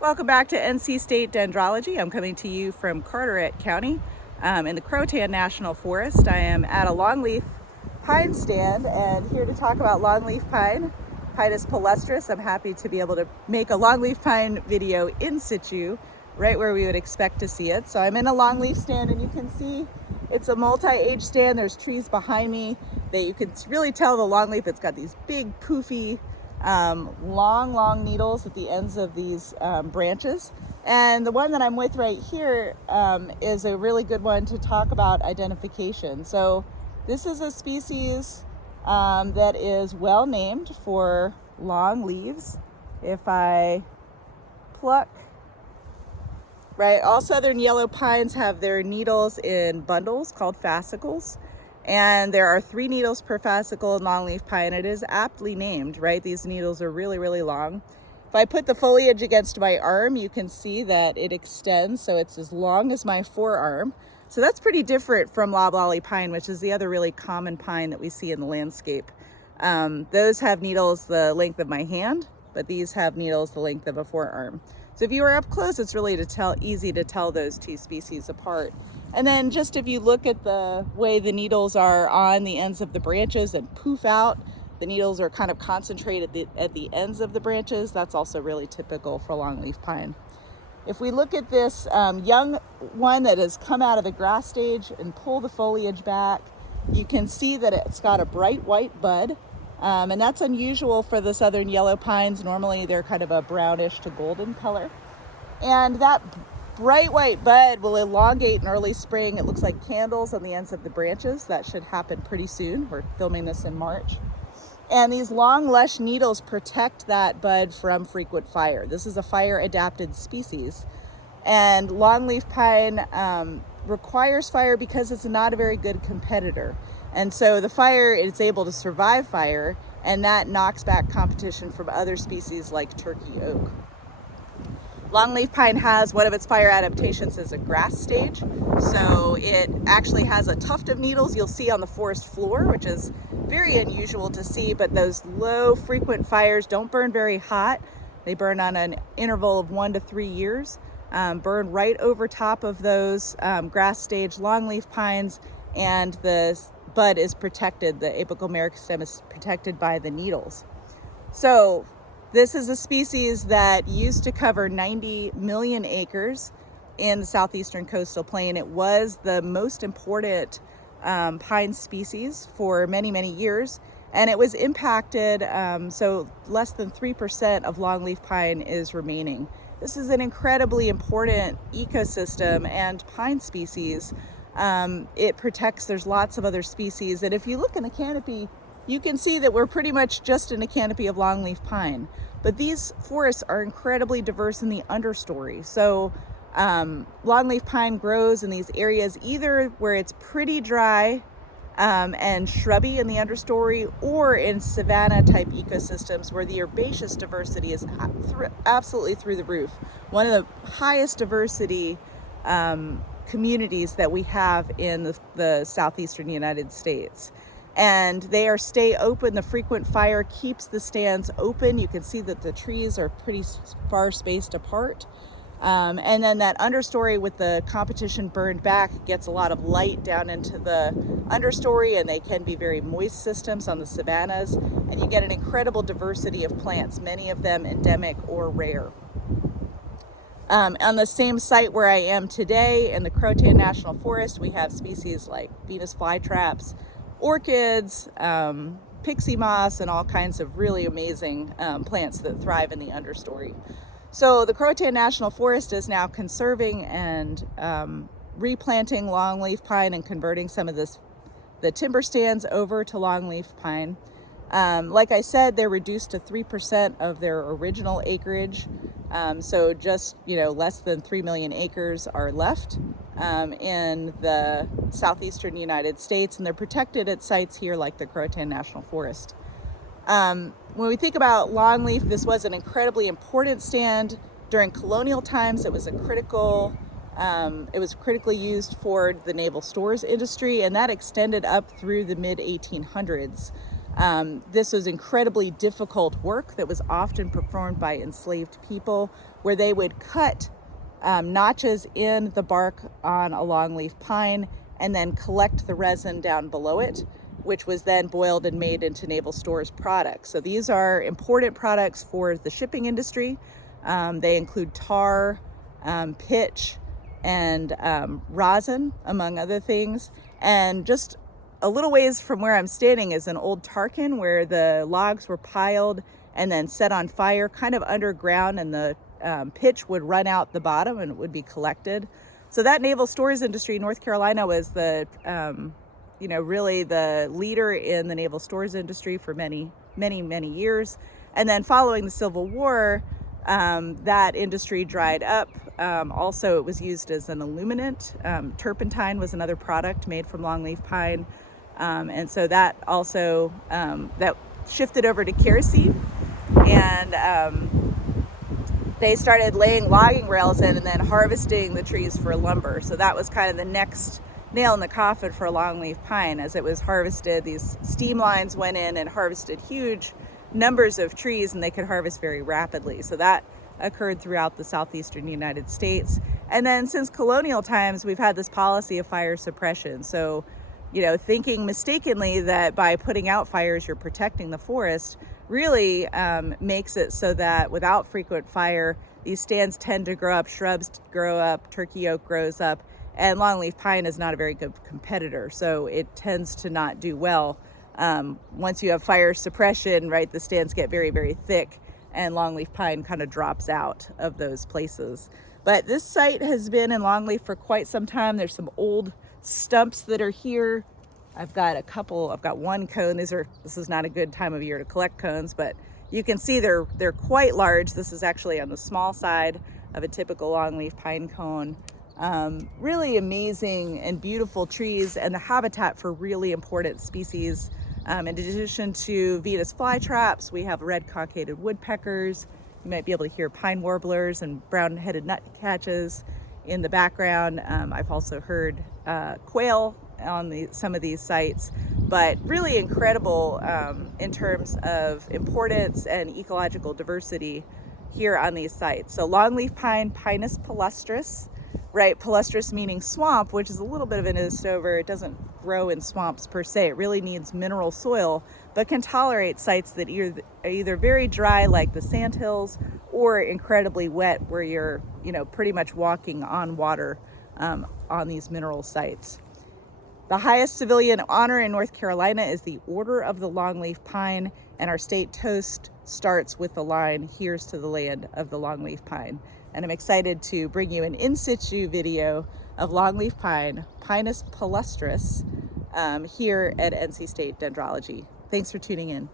Welcome back to NC State Dendrology. I'm coming to you from Carteret County in the Croatan National Forest. I am at a longleaf pine stand and here to talk about longleaf pine, Pinus palustris. I'm happy to be able to make a longleaf pine video in situ, right where we would expect to see it. So I'm in a longleaf stand and you can see it's a multi-age stand. There's trees behind me that you can really tell the longleaf. It's got these big poofy long needles at the ends of these branches. And the one that I'm with right here is a really good one to talk about identification. So this is a species that is well named for long leaves. If I pluck, right, all southern yellow pines have their needles in bundles called fascicles. And there are 3 needles per fascicle in longleaf pine. It is aptly named, right? These needles are really long. If I put the foliage against my arm, you can see that it extends, so it's as long as my forearm. So that's pretty different from loblolly pine, which is the other really common pine that we see in the landscape. Those have needles the length of my hand, but these have needles the length of a forearm. So if you were up close, it's really easy to tell those 2 species apart. And then just if you look at the way the needles are on the ends of the branches and poof out, the needles are kind of concentrated at the ends of the branches. That's also really typical for longleaf pine. If we look at this young one that has come out of the grass stage and pull the foliage back, you can see that it's got a bright white bud. And that's unusual for the southern yellow pines. Normally they're kind of a brownish to golden color. And that bright white bud will elongate in early spring. It looks like candles on the ends of the branches. That should happen pretty soon. We're filming this in March. And these long, lush needles protect that bud from frequent fire. This is a fire-adapted species. And longleaf pine requires fire because it's not a very good competitor. And so the fire is able to survive fire, and that knocks back competition from other species like turkey oak. Longleaf pine has one of its fire adaptations as a grass stage. So it actually has a tuft of needles you'll see on the forest floor, which is very unusual to see, but those low frequent fires don't burn very hot. They burn on an interval of 1 to 3 years, burn right over top of those grass stage longleaf pines, and the bud is protected. The apical meristem is protected by the needles. So this is a species that used to cover 90 million acres in the southeastern coastal plain. It was the most important pine species for many years, and it was impacted, so less than 3% of longleaf pine is remaining. This is an incredibly important ecosystem and pine species. It protects, there's lots of other species, and if you look in the canopy, you can see that we're pretty much just in a canopy of longleaf pine. But these forests are incredibly diverse in the understory. So longleaf pine grows in these areas either where it's pretty dry and shrubby in the understory, or in savanna type ecosystems where the herbaceous diversity is absolutely through the roof. One of the highest diversity communities that we have in the southeastern United States. And they stay open. The frequent fire keeps the stands open. You can see that the trees are pretty far spaced apart. And then that understory with the competition burned back gets a lot of light down into the understory, and they can be very moist systems on the savannas. And you get an incredible diversity of plants, many of them endemic or rare. On the same site where I am today in the Croatan National Forest, we have species like Venus flytraps, orchids, pixie moss, and all kinds of really amazing plants that thrive in the understory. So the Croatan National Forest is now conserving and replanting longleaf pine and converting some of the timber stands over to longleaf pine. Like I said, they're reduced to 3% of their original acreage. So just, less than 3 million acres are left in the southeastern United States, and they're protected at sites here like the Croatan National Forest. When we think about longleaf, this was an incredibly important stand during colonial times. It was critically used for the naval stores industry, and that extended up through the mid 1800s. This was incredibly difficult work that was often performed by enslaved people, where they would cut notches in the bark on a longleaf pine and then collect the resin down below it, which was then boiled and made into Naval Stores products. So these are important products for the shipping industry. They include tar, pitch, and rosin, among other things. And just a little ways from where I'm standing is an old tarkin where the logs were piled and then set on fire kind of underground, and the pitch would run out the bottom and it would be collected. So that Naval Stores industry, North Carolina was the, really the leader in the naval stores industry for many, many, many years. And then following the Civil War, that industry dried up. Also, it was used as an illuminant. Turpentine was another product made from longleaf pine. And so that also, that shifted over to kerosene, and they started laying logging rails in and then harvesting the trees for lumber. So that was kind of the next nail in the coffin for longleaf pine. As it was harvested, these steam lines went in and harvested huge numbers of trees, and they could harvest very rapidly. So that occurred throughout the southeastern United States. And then since colonial times, we've had this policy of fire suppression. So, thinking mistakenly that by putting out fires, you're protecting the forest, really makes it so that without frequent fire, these stands tend to grow up, shrubs grow up, turkey oak grows up, and longleaf pine is not a very good competitor. So it tends to not do well. Once you have fire suppression, right, the stands get very, very thick, and longleaf pine kind of drops out of those places. But this site has been in longleaf for quite some time. There's some old stumps that are here. I've got one cone. This is not a good time of year to collect cones, but you can see they're quite large. This is actually on the small side of a typical longleaf pine cone. Really amazing and beautiful trees, and the habitat for really important species. In addition to Venus flytraps, we have red cockaded woodpeckers. You might be able to hear pine warblers and brown-headed nutcatches in the background. I've also heard quail on some of these sites, but really incredible in terms of importance and ecological diversity here on these sites. So longleaf pine, Pinus palustris, right? Palustris meaning swamp, which is a little bit of a misnomer. It doesn't grow in swamps per se. It really needs mineral soil, but can tolerate sites that are either very dry like the sandhills or incredibly wet where you're, pretty much walking on water on these mineral sites. The highest civilian honor in North Carolina is the Order of the Longleaf Pine, and our state toast starts with the line, "Here's to the land of the longleaf pine." And I'm excited to bring you an in situ video of longleaf pine, Pinus palustris, here at NC State Dendrology. Thanks for tuning in.